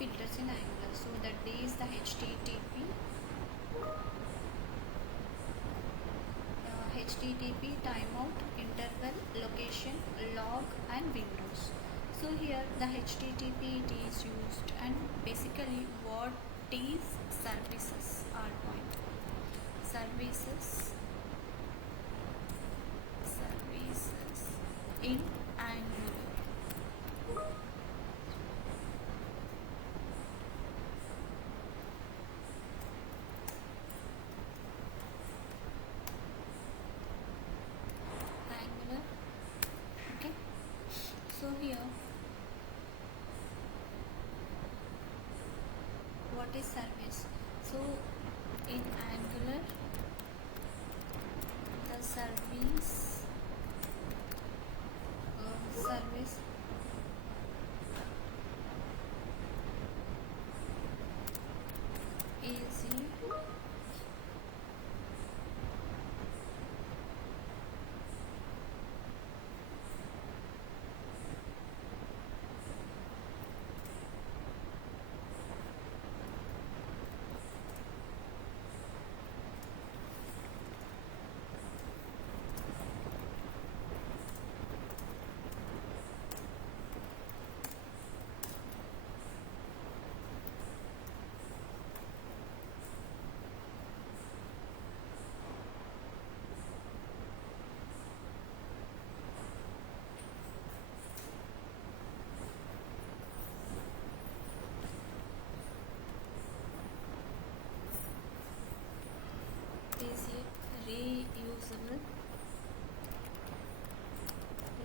filters in Angular. So that is the HTTP, timeout, interval, location, log and windows. So here the HTTP it is used, and basically what is services are point. Services in Angular. Angular. Okay. So here, what is service? So in Angular, the service is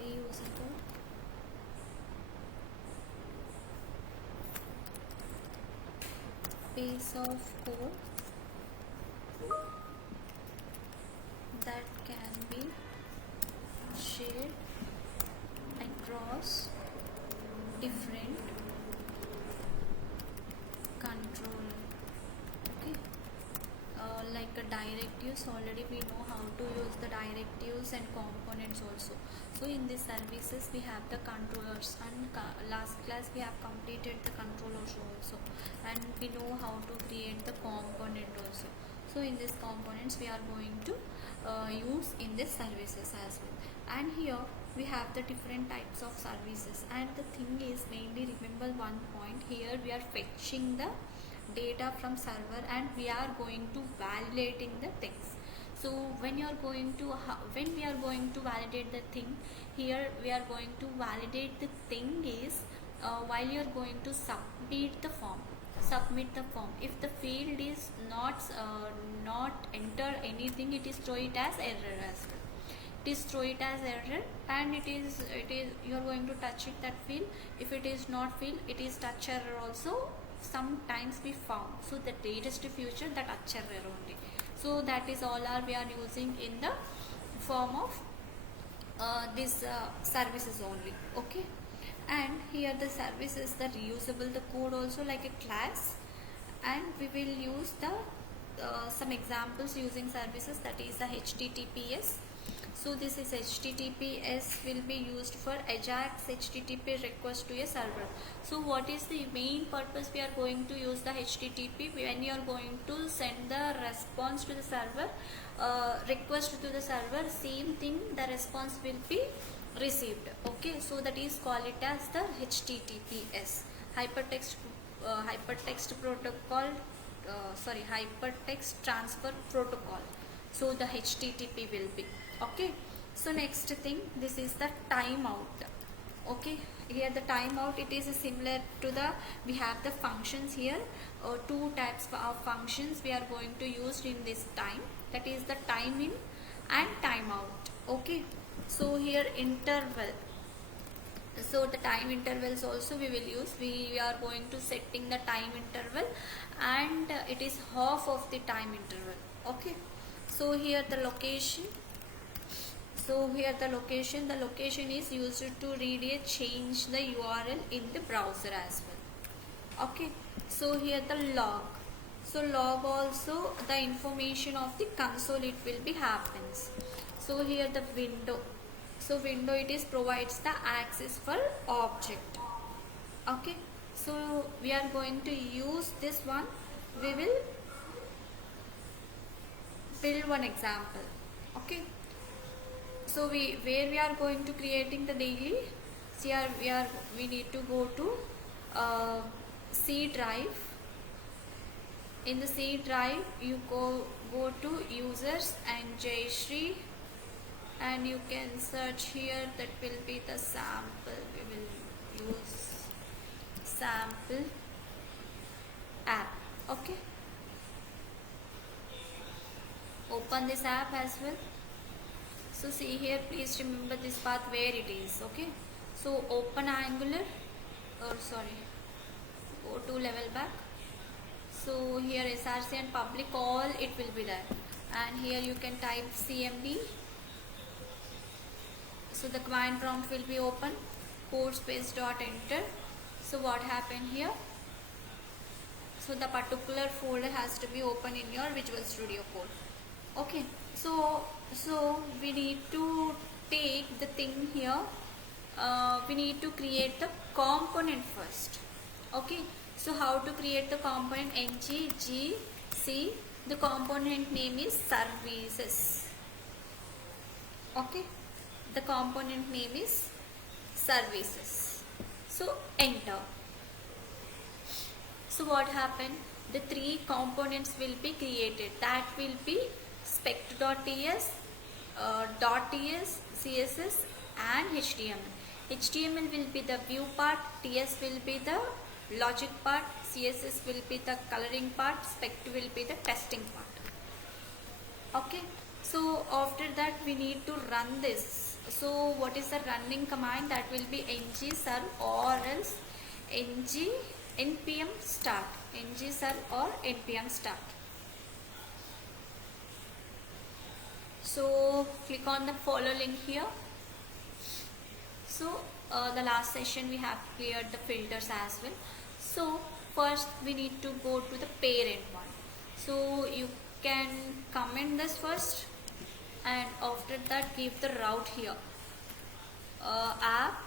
reusable piece of code that can be shared across different controller. Okay. Like a directives, already we know how to use the directives and components also. So in these services we have the controllers, and last class we have completed the controllers also, and we know how to create the component also. So in these components we are going to use in these services as well. And here we have the different types of services, and the thing is, mainly remember one point here, we are fetching the data from server and we are going to validating the things. So when we are going to validate the thing, here we are going to validate the thing is while you are going to submit the form. If the field is not enter anything, it is throw it as error as well. It is throw it as error, and it is you are going to touch it that field. If it is not field, it is touch error also sometimes be found. So the latest future, that touch error only. So that is all we are using in the form of these services only. Okay. And here the services, the reusable, the code also like a class, and we will use the some examples using services, that is the HTTPS. So this is HTTPS will be used for Ajax HTTP request to a server. So what is the main purpose we are going to use the HTTP? When you are going to send the response to the server, request to the server, same thing, the response will be received. Okay, so that is called it as the HTTPS, hypertext protocol, hypertext transfer protocol. So the HTTP will be. Okay, so next thing, this is the timeout. Okay, here the timeout, it is similar to the, we have the functions here, two types of functions we are going to use in this time, that is the time in and timeout. Okay, so here interval, so the time intervals also we will use. We are going to setting the time interval, and it is half of the time interval. Okay, so here the location, the location is used to read a change the URL in the browser as well. Okay, so here the log, so log also the information of the console, it will be happens. So here the window, so window, it is provides the access for object. Okay, So we are going to use this one. We will build one example. Okay. So where we are going to creating the daily. See, we need to go to C drive. In the C drive, you go to users and Jayashree, and you can search here. That will be the sample. We will use sample app. Okay. Open this app as well. So see here, please remember this path where it is. Okay. So open Angular, or sorry, go to level back. So here src and public all it will be there, and here you can type cmd. So the command prompt will be open, code space dot enter. So what happened here? So the particular folder has to be open in your Visual Studio Code. Okay, so we need to take the thing here. We need to create the component first. Okay, so how to create the component? nggc. The component name is services. Okay, the component name is services. So enter. So what happened? The three components will be created. That will be spec.ts, .ts, css and html. HTML will be the view part, TS will be the logic part, CSS will be the coloring part, spec will be the testing part. Okay, so after that we need to run this. So what is the running command? That will be ng serve or else npm start. ng serve or npm start. So click on the follow link here. So the last session we have cleared the filters as well. So first we need to go to the parent one. So you can comment this first, and after that give the route here, app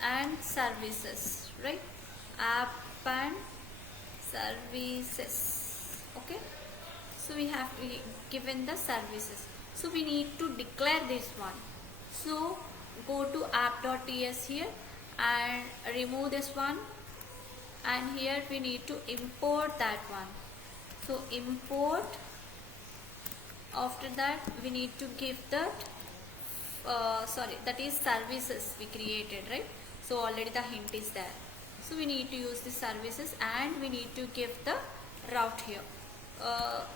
and services, right? App and services. Okay, so we have given the services. So we need to declare this one. So go to app.ts here and remove this one, and here we need to import that one. So import. After that we need to give that that is services we created, right? So already the hint is there. So we need to use the services, and we need to give the route here.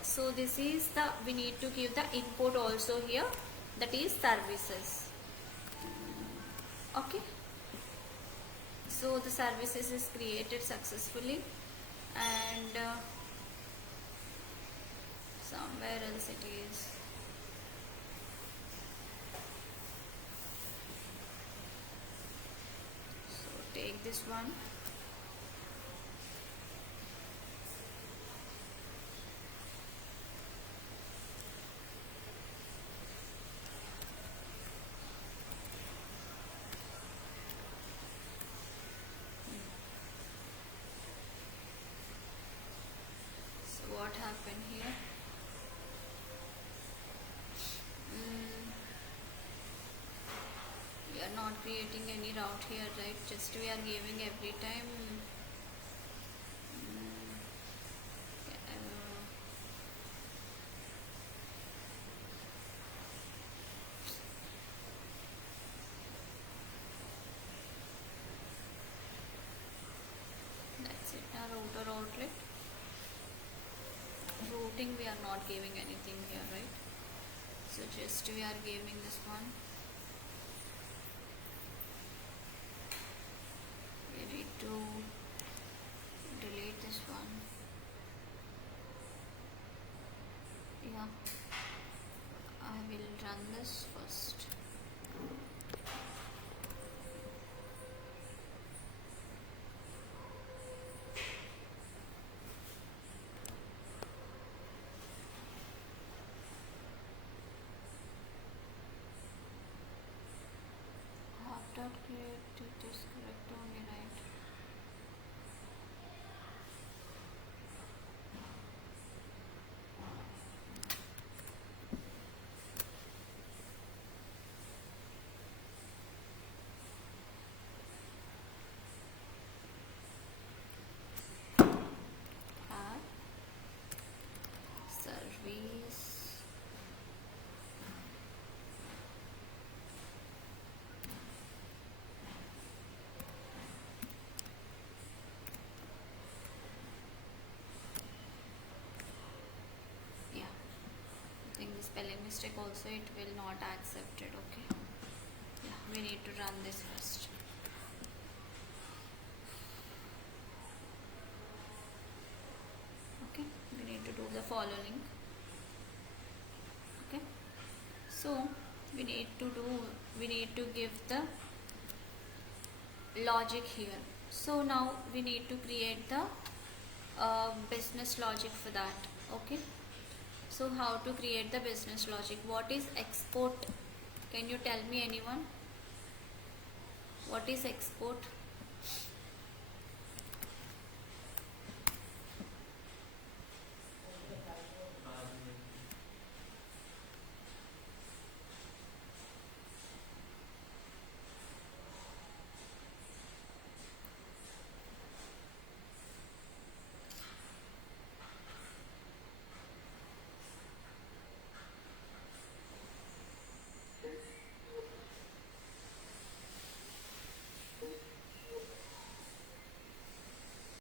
So this is the, we need to give the input also here, that is services. Okay, so the services is created successfully, and somewhere else it is. So take this one. What happened here? We are not creating any route here, right? Just we are giving every time. That's it. Our router outlet. Routing we are not giving anything here, right? So just we are giving this one. We need to delete this one. Yeah, I will run this first. Create it is correct only, right? spelling mistake also, it will not accept it. Okay, yeah, we need to run this first. Okay, we need to do the following. Okay, so we need to give the logic here. So now we need to create the business logic for that. Okay, so how to create the business logic? What is export? Can you tell me, anyone? What is export?